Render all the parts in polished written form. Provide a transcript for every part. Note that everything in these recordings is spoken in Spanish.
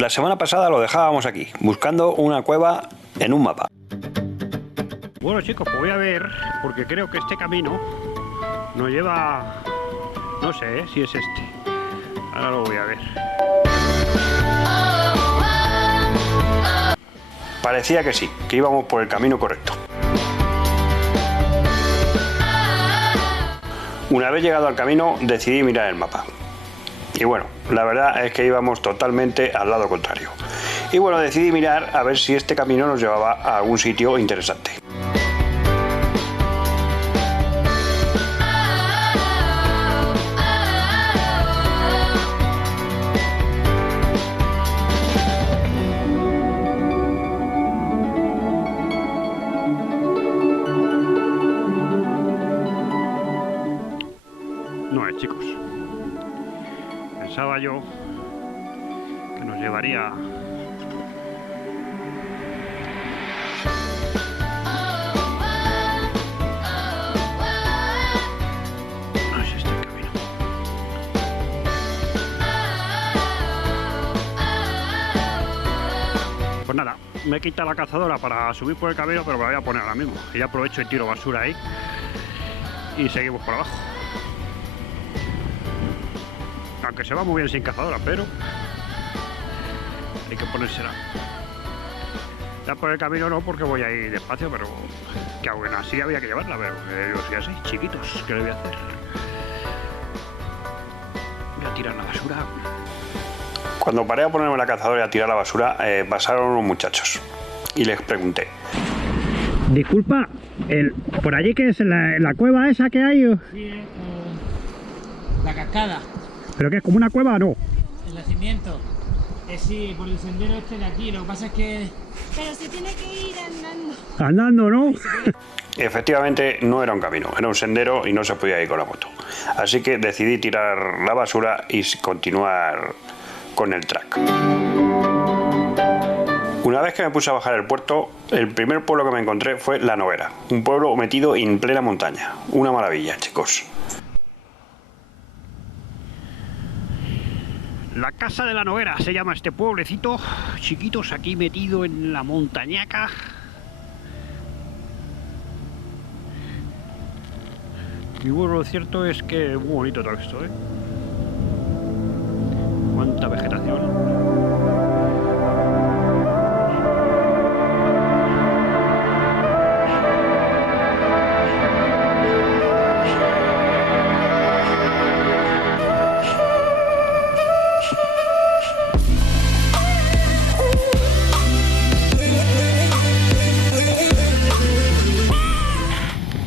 La semana pasada lo dejábamos aquí, buscando una cueva en un mapa. Bueno chicos, pues voy a ver, porque creo que este camino nos lleva... No sé si es este. Ahora lo voy a ver. Parecía que sí, que íbamos por el camino correcto. Una vez llegado al camino, decidí mirar el mapa. Y bueno, la verdad es que íbamos totalmente al lado contrario. Y bueno, decidí mirar a ver si este camino nos llevaba a algún sitio interesante. No es, chicos. Pensaba yo que nos llevaría... No es este el camino. Pues nada, me he quitado la cazadora para subir por el camino, pero me la voy a poner ahora mismo. Y ya aprovecho y tiro basura ahí. Y seguimos por abajo. Aunque se va muy bien sin cazadora, pero hay que ponérsela. Ya por el camino no, porque voy ahí despacio, pero que aún así había que llevarla, pero yo soy así, chiquitos, ¿qué le voy a hacer? Voy a tirar la basura. Cuando paré a ponerme la cazadora y a tirar la basura, pasaron unos muchachos y les pregunté: Disculpa, ¿por allí qué es la cueva esa que hay? Sí, la cascada. ¿Pero qué es, como una cueva o no? El nacimiento. Sí, por el sendero este de aquí. Lo que pasa es que... Pero se tiene que ir andando. Andando, ¿no? Efectivamente, no era un camino, era un sendero y no se podía ir con la moto. Así que decidí tirar la basura y continuar con el track. Una vez que me puse a bajar el puerto, el primer pueblo que me encontré fue La Noguera, un pueblo metido en plena montaña. Una maravilla, chicos. La Casa de la Noguera se llama este pueblecito, chiquitos, aquí metido en la montañaca. Y bueno, lo cierto es que es muy bonito todo esto, ¿eh? Cuánta vegetación.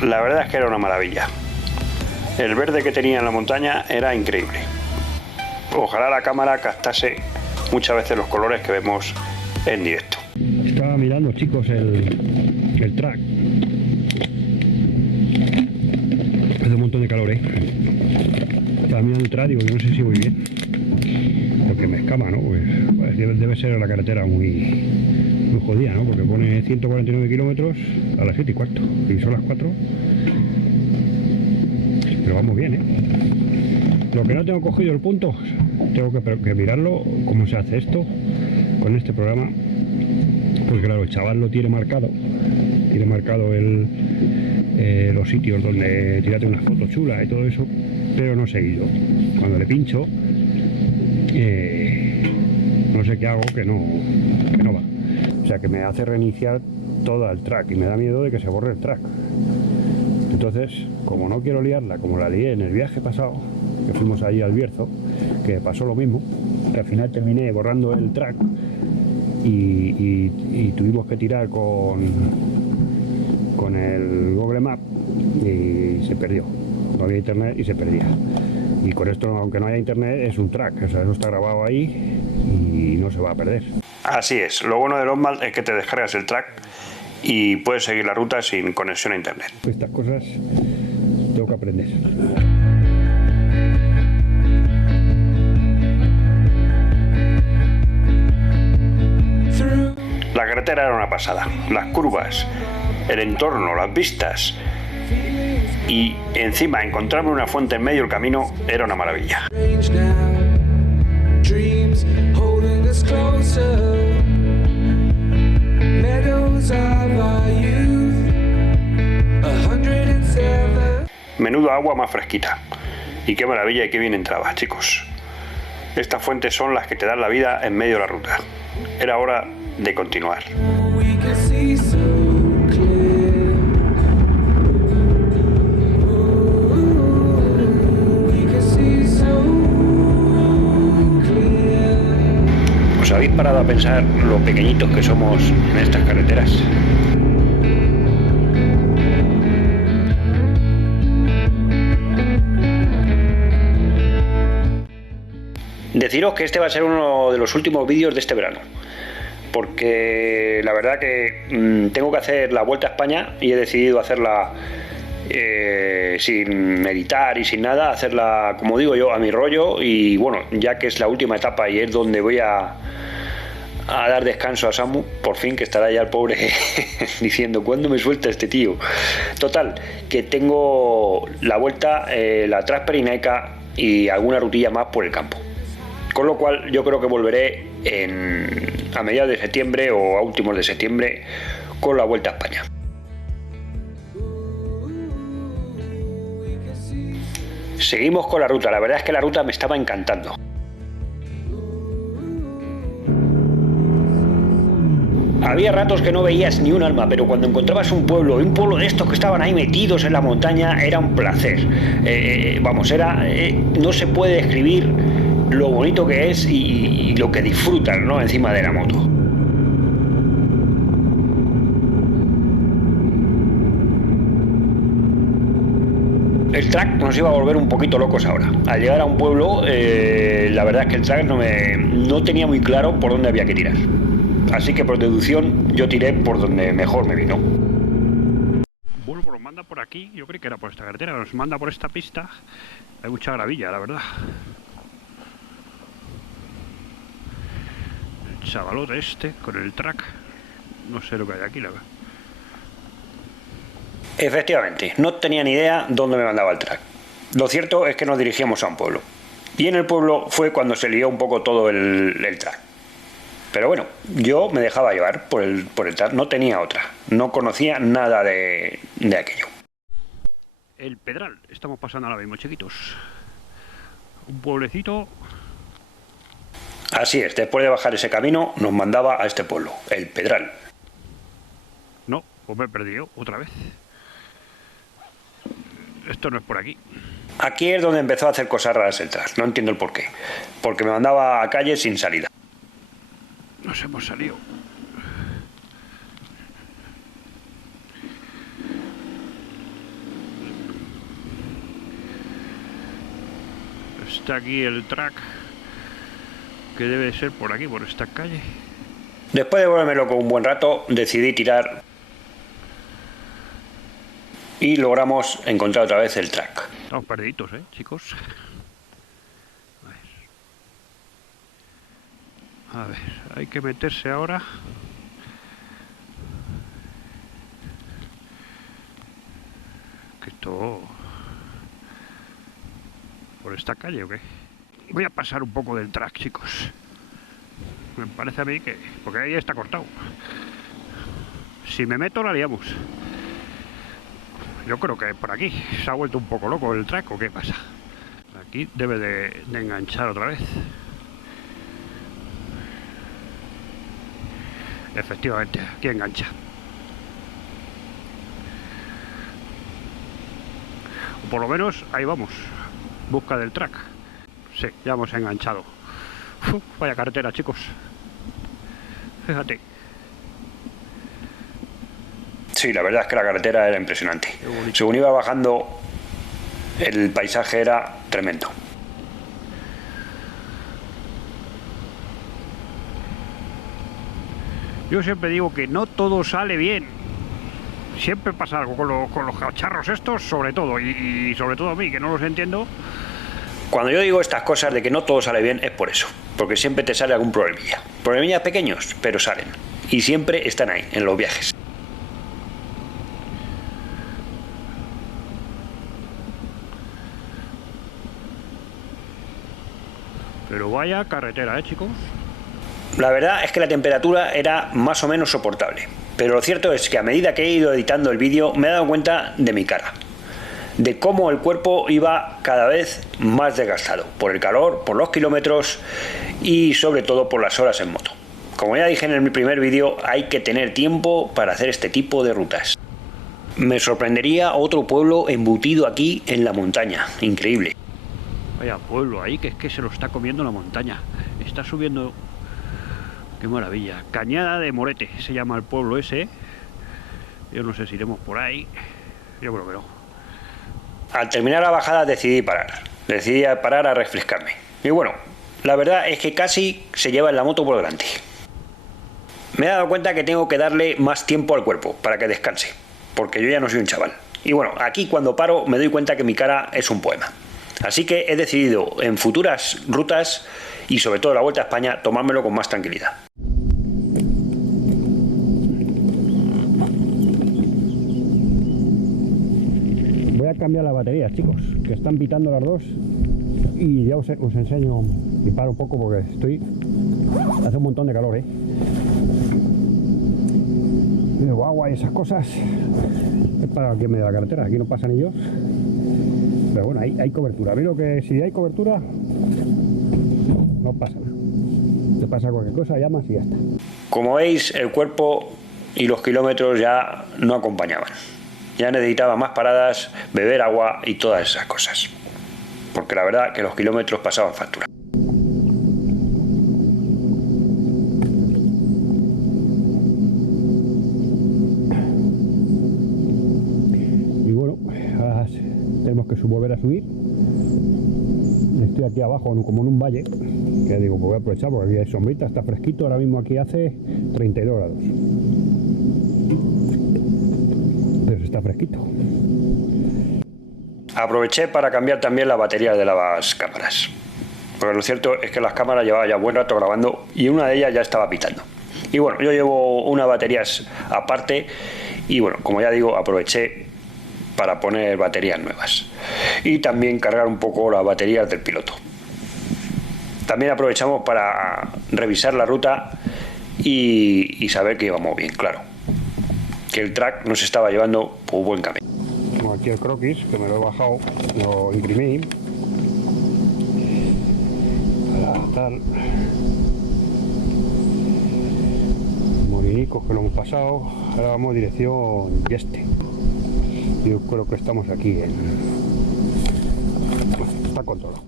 La verdad es que era una maravilla. El verde que tenía en la montaña era increíble. Ojalá la cámara captase muchas veces los colores que vemos en directo. Estaba mirando, chicos, el track. Hace un montón de calor, ¿eh? Estaba mirando el track, digo, yo no sé si voy bien. Lo que me escama, ¿no? Pues debe ser la carretera muy jodida, ¿no? Porque pone 149 kilómetros a las 7:15 y son las 4. Pero vamos bien, ¿eh? Lo que no tengo cogido el punto, tengo que mirarlo, cómo se hace esto con este programa. Porque claro, el chaval lo tiene marcado los sitios donde tírate una foto chula y todo eso, pero no he seguido. Cuando le pincho, no sé qué hago, que no va. O sea que me hace reiniciar todo el track y me da miedo de que se borre el track. Entonces, como no quiero liarla como la lié en el viaje pasado, que fuimos allí al Bierzo, que pasó lo mismo, que al final terminé borrando el track y tuvimos que tirar con el Google Maps y se perdió. No había internet y se perdía. Y con esto, aunque no haya internet, es un track, o sea, eso está grabado ahí y no se va a perder. Así es, lo bueno de Longmalt es que te descargas el track y puedes seguir la ruta sin conexión a internet. Estas cosas tengo que aprender. La carretera era una pasada, las curvas, el entorno, las vistas y encima encontrarme una fuente en medio del camino era una maravilla. dreams holding us closer. Meadows of our youth, 107. Menudo agua más fresquita. Y qué maravilla y qué bien entraba, chicos. Estas fuentes son las que te dan la vida en medio de la ruta. Era hora de continuar. We can see so clear. Ooh, we can see so clear. ¿Os habéis parado a pensar lo pequeñitos que somos en estas carreteras? Deciros que este va a ser uno de los últimos vídeos de este verano, porque la verdad que tengo que hacer la Vuelta a España y he decidido hacerla sin meditar y sin nada, hacerla, como digo yo, a mi rollo. Y bueno, ya que es la última etapa y es donde voy a dar descanso a Samu, por fin, que estará ya el pobre diciendo ¿cuándo me suelta este tío? Total, que tengo la vuelta, la Transperinaica y alguna rutilla más por el campo. Con lo cual yo creo que volveré a mediados de septiembre o a últimos de septiembre con la Vuelta a España. Seguimos con la ruta. La verdad es que la ruta me estaba encantando. Había ratos que no veías ni un alma, pero cuando encontrabas un pueblo de estos que estaban ahí metidos en la montaña, era un placer. No se puede describir lo bonito que es y lo que disfrutan, ¿no?, encima de la moto. El track nos iba a volver un poquito locos ahora. Al llegar a un pueblo, la verdad es que el track no tenía muy claro por dónde había que tirar. Así que por deducción yo tiré por donde mejor me vino. Volvo nos manda por aquí, yo creí que era por esta carretera, nos manda por esta pista. Hay mucha gravilla, la verdad. El chavalote este con el track, no sé lo que hay aquí, la verdad. Efectivamente, no tenía ni idea dónde me mandaba el track. Lo cierto es que nos dirigíamos a un pueblo. Y en el pueblo fue cuando se lió un poco todo el track. Pero bueno, yo me dejaba llevar por el track, no tenía otra. No conocía nada de aquello. El Pedral, estamos pasando ahora mismo, chiquitos. Un pueblecito. Así es, después de bajar ese camino nos mandaba a este pueblo, el Pedral. No, pues me he perdido otra vez. Esto no es por aquí. Aquí es donde empezó a hacer cosas raras el track, no entiendo el porqué. Porque me mandaba a calles sin salida. Nos hemos salido. Está aquí el track, que debe de ser por aquí, por esta calle. Después de volverme loco un buen rato, decidí tirar y logramos encontrar otra vez el track. Estamos perdidos, chicos. A ver, hay que meterse ahora. Que esto... ¿Por esta calle o qué? Voy a pasar un poco del track, chicos. Me parece a mí que... porque ahí está cortado. Si me meto la liamos. Yo creo que por aquí se ha vuelto un poco loco el track, ¿o qué pasa? Aquí debe de enganchar otra vez. Efectivamente, aquí engancha. O por lo menos ahí vamos. Busca del track. Sí, ya hemos enganchado. Uf, vaya carretera, chicos. Fíjate. Sí, la verdad es que la carretera era impresionante. Según iba bajando, el paisaje era tremendo. Yo siempre digo que no todo sale bien. Siempre pasa algo con los cacharros estos, sobre todo, y sobre todo a mí, que no los entiendo. Cuando yo digo estas cosas de que no todo sale bien, es por eso. Porque siempre te sale algún problemilla. Problemillas pequeños, pero salen. Y siempre están ahí, en los viajes. Pero vaya carretera, chicos. La verdad es que la temperatura era más o menos soportable, pero lo cierto es que a medida que he ido editando el vídeo me he dado cuenta de mi cara, de cómo el cuerpo iba cada vez más desgastado, por el calor, por los kilómetros y sobre todo por las horas en moto. Como ya dije en mi primer vídeo, hay que tener tiempo para hacer este tipo de rutas. Me sorprendería otro pueblo embutido aquí en la montaña, increíble. Vaya pueblo ahí, que es que se lo está comiendo la montaña. Está subiendo... ¡Qué maravilla! Cañada de Morete se llama el pueblo ese. Yo no sé si iremos por ahí. Yo creo que no. Al terminar la bajada decidí parar a refrescarme. Y bueno, la verdad es que casi se lleva la moto por delante. Me he dado cuenta que tengo que darle más tiempo al cuerpo para que descanse, porque yo ya no soy un chaval. Y bueno, aquí cuando paro me doy cuenta que mi cara es un poema. Así que he decidido en futuras rutas y sobre todo la Vuelta a España tomármelo con más tranquilidad. Voy a cambiar las baterías, chicos, que están pitando las dos. Y ya os enseño y paro un poco porque hace un montón de calor, Y luego agua y esas cosas. Es para aquí en medio de la carretera, aquí no pasan ellos. Pero bueno, hay cobertura. Veo que si hay cobertura, no pasa nada. Te pasa cualquier cosa, llamas y ya está. Como veis, el cuerpo y los kilómetros ya no acompañaban. Ya necesitaba más paradas, beber agua y todas esas cosas. Porque la verdad que los kilómetros pasaban factura. Y bueno, ahora tenemos que volver a subir. Estoy aquí abajo como en un valle, que digo, pues voy a aprovechar porque aquí hay sombrita, está fresquito. Ahora mismo aquí hace 32 grados. Pero está fresquito. Aproveché para cambiar también la batería de las cámaras. Porque lo cierto es que las cámaras llevaban ya buen rato grabando y una de ellas ya estaba pitando. Y bueno, yo llevo unas baterías aparte y bueno, como ya digo, aproveché para poner baterías nuevas. Y también cargar un poco las baterías del piloto. También aprovechamos para revisar la ruta y saber que íbamos bien, claro. Que el track nos estaba llevando por buen camino. Tengo aquí el croquis, que me lo he bajado, lo imprimí. Para tal. Morinicos que lo hemos pasado. Ahora vamos dirección Yeste. Yo creo que estamos aquí está controlado.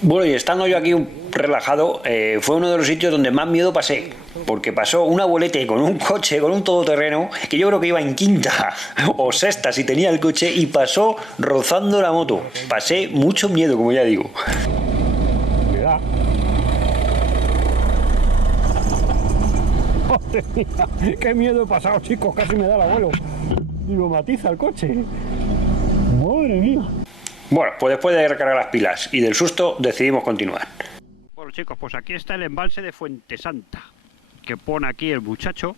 Bueno, y estando yo aquí relajado, fue uno de los sitios donde más miedo pasé, porque pasó un abuelete con un coche, con un todoterreno, que yo creo que iba en quinta o sexta si tenía el coche, y pasó rozando la moto. Pasé mucho miedo, como ya digo. Cuidado. ¡Madre mía! ¡Qué miedo he pasado, chicos! Casi me da el abuelo. Y lo matiza el coche. ¡Madre mía! Bueno, pues después de recargar las pilas y del susto, decidimos continuar. Bueno, chicos, pues aquí está el embalse de Fuente Santa, que pone aquí el muchacho.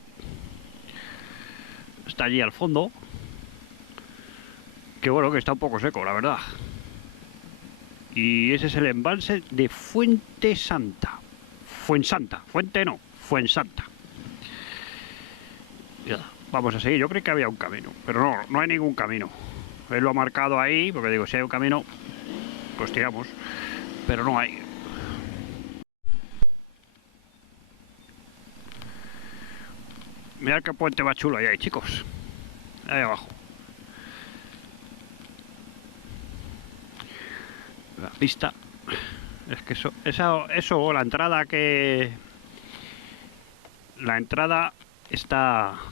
Está allí al fondo. Que bueno, que está un poco seco, la verdad. Y ese es el embalse de Fuente Santa. Fuensanta, Fuente no, Fuensanta. Ya, vamos a seguir. Yo creo que había un camino, pero no hay ningún camino. Él lo ha marcado ahí, porque digo, si hay un camino, pues tiramos, pero no hay. Mirad qué puente más chulo ahí hay, chicos. Ahí abajo. La pista. Es que eso, la entrada que... La entrada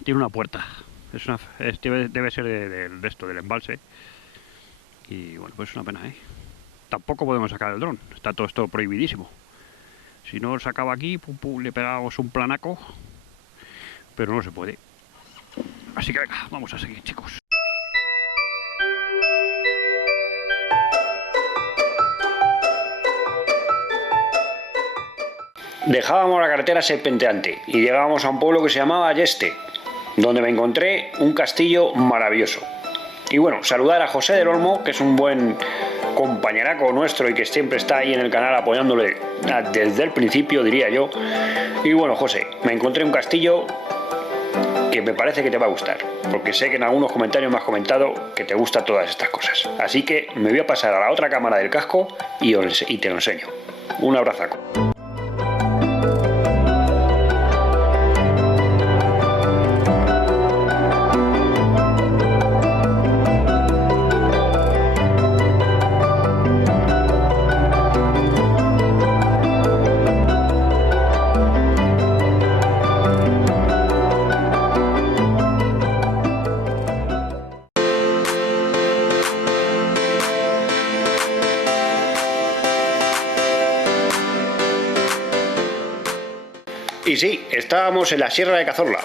tiene una puerta. Debe ser de esto, del embalse. Y bueno, pues es una pena, Tampoco podemos sacar el dron. Está todo esto prohibidísimo. Si no lo sacaba aquí, le pegamos un planaco. Pero no se puede. Así que venga, vamos a seguir, chicos. Dejábamos la carretera serpenteante y llegábamos a un pueblo que se llamaba Yeste, donde me encontré un castillo maravilloso. Y bueno, saludar a José del Olmo, que es un buen compañeraco nuestro y que siempre está ahí en el canal apoyándole desde el principio, diría yo. Y bueno, José, me encontré un castillo que me parece que te va a gustar, porque sé que en algunos comentarios me has comentado que te gustan todas estas cosas. Así que me voy a pasar a la otra cámara del casco y te lo enseño. Un abrazaco. Y sí, estábamos en la Sierra de Cazorla,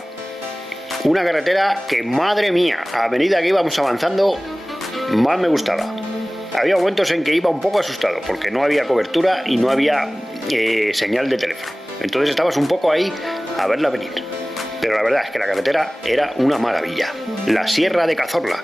una carretera que, madre mía, a medida que íbamos avanzando, más me gustaba. Había momentos en que iba un poco asustado, porque no había cobertura y no había señal de teléfono. Entonces estabas un poco ahí a verla venir. Pero la verdad es que la carretera era una maravilla. La Sierra de Cazorla.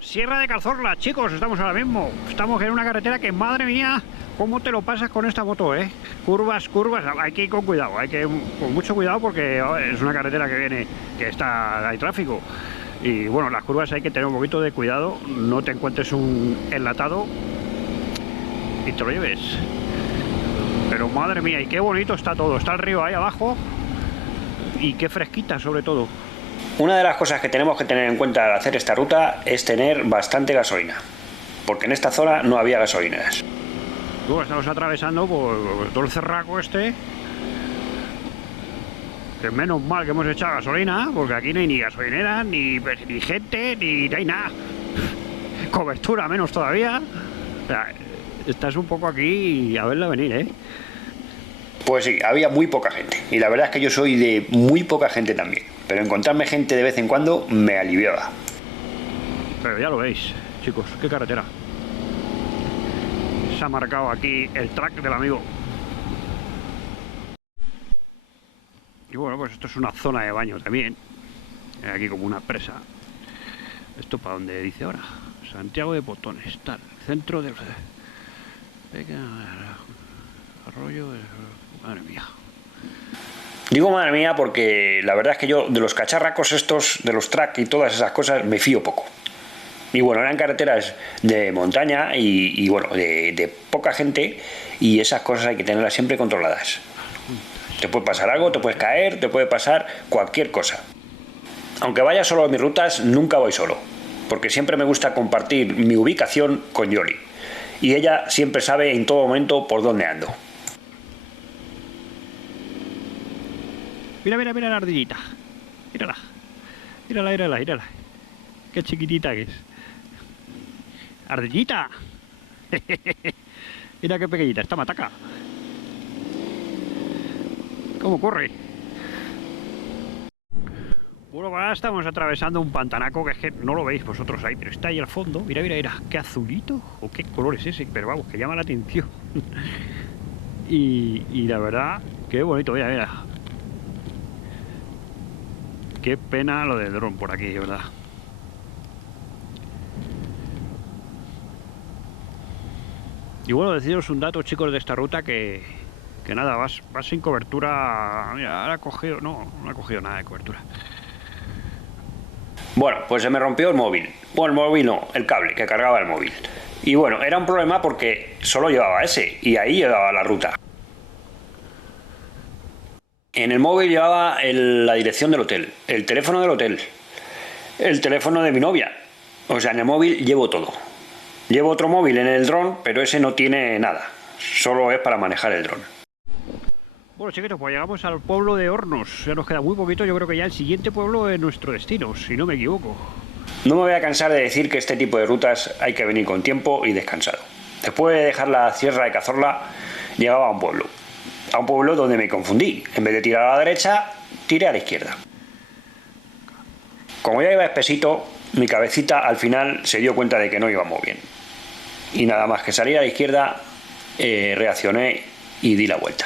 Sierra de Cazorla, chicos, estamos ahora mismo. Estamos en una carretera que, madre mía, ¿cómo te lo pasas con esta moto, eh? Curvas, hay que ir con cuidado, hay que ir con mucho cuidado porque es una carretera que viene, hay tráfico. Y bueno, las curvas hay que tener un poquito de cuidado, no te encuentres un enlatado y te lo lleves. Pero madre mía, y qué bonito está todo, está el río ahí abajo y qué fresquita sobre todo. Una de las cosas que tenemos que tener en cuenta al hacer esta ruta es tener bastante gasolina, porque en esta zona no había gasolineras. Luego estamos atravesando por todo el cerraco este, que menos mal que hemos echado gasolina, porque aquí no hay ni gasolineras, ni gente, ni hay nada. Cobertura menos todavía. O sea, estás un poco aquí a verla venir, ¿eh? Pues sí, había muy poca gente, y la verdad es que yo soy de muy poca gente también, pero encontrarme gente de vez en cuando me aliviaba. Pero ya lo veis, chicos, qué carretera. Se ha marcado aquí el track del amigo. Y bueno, pues esto es una zona de baño también. Aquí como una presa. ¿Esto para dónde dice ahora? Santiago de Potones, tal, centro del arroyo de... Madre mía. Digo madre mía porque la verdad es que yo de los cacharracos estos, de los track y todas esas cosas, me fío poco. Y bueno, eran carreteras de montaña y bueno, de poca gente, y esas cosas hay que tenerlas siempre controladas. Te puede pasar algo, te puedes caer, te puede pasar cualquier cosa. Aunque vaya solo a mis rutas, nunca voy solo, porque siempre me gusta compartir mi ubicación con Yoli, y ella siempre sabe en todo momento por dónde ando. Mira, mira, mira la ardillita. Mírala. Mírala, mírala, mírala. Qué chiquitita que es. ¡Ardillita! Mira qué pequeñita, está mataca. ¿Cómo corre? Bueno, ahora estamos atravesando un pantanaco que es que no lo veis vosotros ahí, pero está ahí al fondo. Mira, mira, mira, qué azulito o qué color es ese, pero vamos, que llama la atención. y la verdad, qué bonito, mira, mira. Qué pena lo del dron por aquí, ¿verdad? Y bueno, deciros un dato, chicos, de esta ruta que nada, vas sin cobertura. Mira, ahora ha cogido... No ha cogido nada de cobertura. Bueno, pues se me rompió el móvil. Bueno, el móvil no, el cable que cargaba el móvil. Y bueno, era un problema porque solo llevaba ese y ahí llevaba la ruta. En el móvil llevaba la dirección del hotel, el teléfono del hotel, el teléfono de mi novia. O sea, en el móvil llevo todo. Llevo otro móvil en el dron, pero ese no tiene nada. Solo es para manejar el dron. Bueno, chiquitos, pues llegamos al pueblo de Hornos. Ya nos queda muy poquito, yo creo que ya el siguiente pueblo es nuestro destino, si no me equivoco. No me voy a cansar de decir que este tipo de rutas hay que venir con tiempo y descansado. Después de dejar la Sierra de Cazorla, llegaba a un pueblo donde me confundí. En vez de tirar a la derecha, tiré a la izquierda. Como ya iba espesito, mi cabecita al final se dio cuenta de que no íbamos bien. Y nada más que salir a la izquierda, reaccioné y di la vuelta.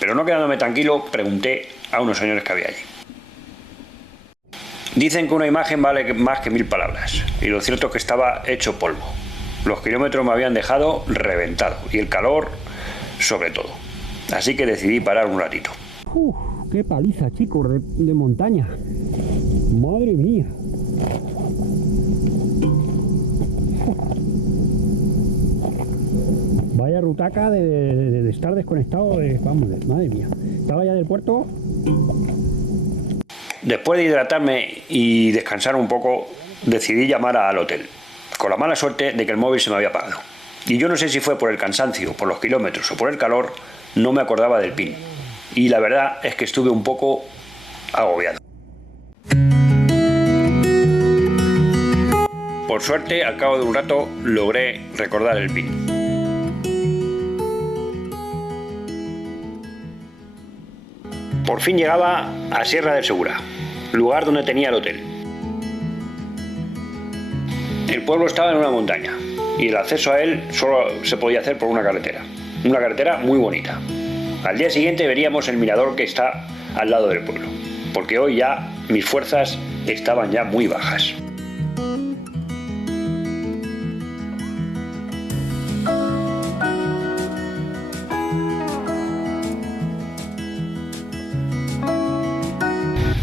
Pero no quedándome tranquilo, pregunté a unos señores que había allí. Dicen que una imagen vale más que 1000 palabras, y lo cierto es que estaba hecho polvo. Los kilómetros me habían dejado reventado, y el calor sobre todo. Así que decidí parar un ratito. ¡Qué paliza, chicos, de montaña! ¡Madre mía! Vaya rutaca de estar desconectado, vamos, madre mía. Estaba ya del puerto. Después de hidratarme y descansar un poco, decidí llamar al hotel, con la mala suerte de que el móvil se me había apagado. Y yo no sé si fue por el cansancio, por los kilómetros o por el calor, no me acordaba del PIN. Y la verdad es que estuve un poco agobiado. Por suerte, al cabo de un rato, logré recordar el PIN. Por fin llegaba a Sierra del Segura, lugar donde tenía el hotel. El pueblo estaba en una montaña y el acceso a él solo se podía hacer por una carretera muy bonita. Al día siguiente veríamos el mirador que está al lado del pueblo, porque hoy ya mis fuerzas estaban ya muy bajas.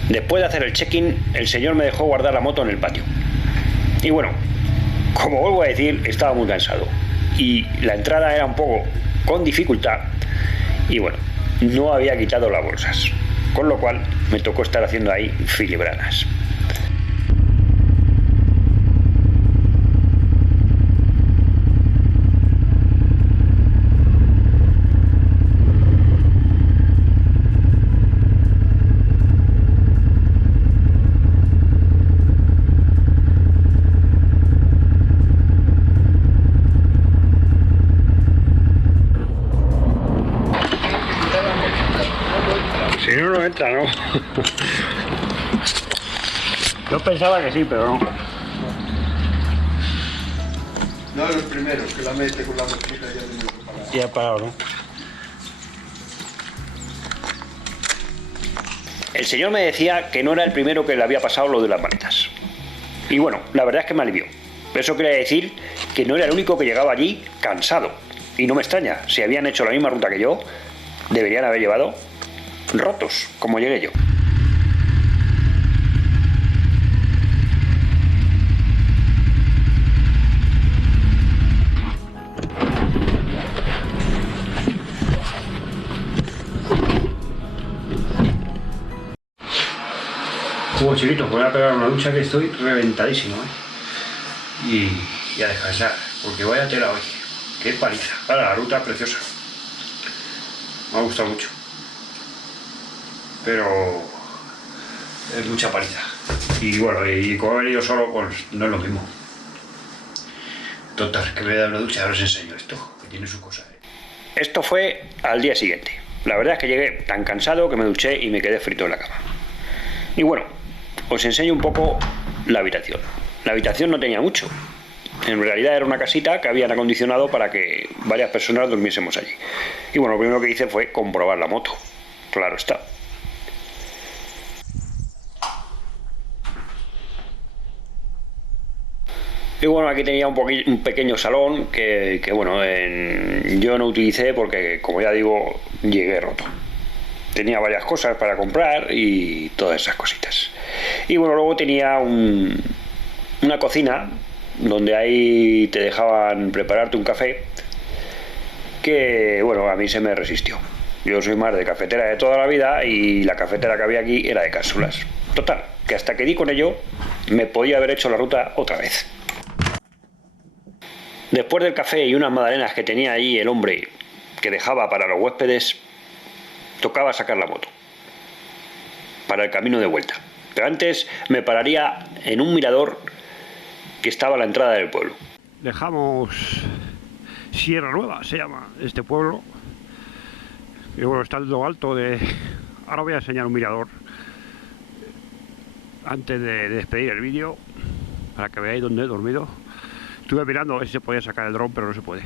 Después de hacer el check-in, el señor me dejó guardar la moto en el patio. Y bueno, como vuelvo a decir, estaba muy cansado. Y la entrada era un poco con dificultad. Y bueno, no había quitado las bolsas. Con lo cual me tocó estar haciendo ahí filibranas. Si no, no entra, ¿no? Yo pensaba que sí, pero no. No es el primero que la mete con la mochila ya de nuevo para... Ya ha parado, ¿no? El señor me decía que no era el primero que le había pasado lo de las maletas. Y bueno, la verdad es que me alivió. Eso quería decir que no era el único que llegaba allí cansado. Y no me extraña, si habían hecho la misma ruta que yo, deberían haber llevado rotos, como llegué yo. Como chiquitos, voy a pegar una ducha que estoy reventadísimo, ¿eh? Y a descansar, porque vaya tela hoy. Qué paliza. Ahora, la ruta preciosa. Me ha gustado mucho. Pero es mucha paliza. Y bueno, y como he venido solo, pues no es lo mismo. Total, que me he dado una ducha, ahora os enseño esto, que tiene su cosa, ¿eh? Esto fue al día siguiente. La verdad es que llegué tan cansado que me duché y me quedé frito en la cama. Y bueno, os enseño un poco la habitación. La habitación no tenía mucho. En realidad era una casita que habían acondicionado para que varias personas durmiésemos allí. Y bueno, lo primero que hice fue comprobar la moto. Claro está. Y bueno, aquí tenía un pequeño salón que bueno, yo no utilicé porque, como ya digo, llegué roto. Tenía varias cosas para comprar y todas esas cositas. Y bueno, luego tenía una cocina donde ahí te dejaban prepararte un café que, bueno, a mí se me resistió. Yo soy más de cafetera de toda la vida y la cafetera que había aquí era de cápsulas. Total, que hasta que di con ello me podía haber hecho la ruta otra vez. Después del café y unas magdalenas que tenía allí el hombre que dejaba para los huéspedes, tocaba sacar la moto para el camino de vuelta. Pero antes me pararía en un mirador que estaba a la entrada del pueblo. Dejamos Sierra Nueva, se llama este pueblo. Y bueno, está en lo alto de... Ahora voy a enseñar un mirador. antes de despedir el vídeo, para que veáis dónde he dormido, estuve mirando a ver si se podía sacar el dron, pero no se puede.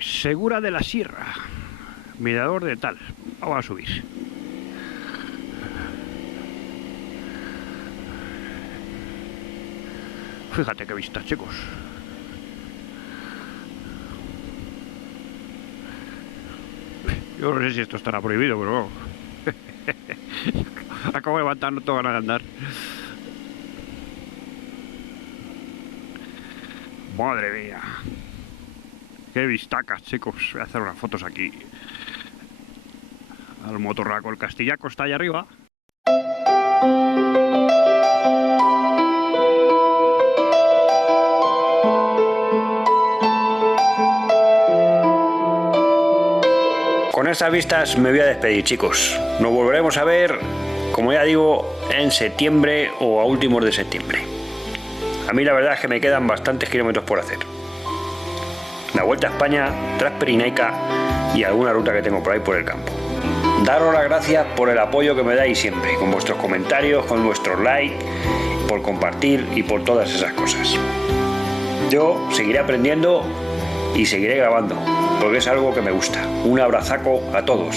Segura de la Sierra, mirador de tal. Vamos a subir. Fíjate qué vistas, chicos. Yo no sé si esto estará prohibido, pero acabo de levantar, no tengo ganas de andar. Madre mía. Qué vistacas, chicos. Voy a hacer unas fotos aquí. Al motorraco, el Castillaco está allá arriba. Con estas vistas me voy a despedir, chicos. Nos volveremos a ver, como ya digo, en septiembre o a últimos de septiembre. A mí la verdad es que me quedan bastantes kilómetros por hacer. La Vuelta a España, Transpirenaica y alguna ruta que tengo por ahí por el campo. Daros las gracias por el apoyo que me dais siempre, con vuestros comentarios, con vuestros likes, por compartir y por todas esas cosas. Yo seguiré aprendiendo y seguiré grabando, porque es algo que me gusta. Un abrazaco a todos.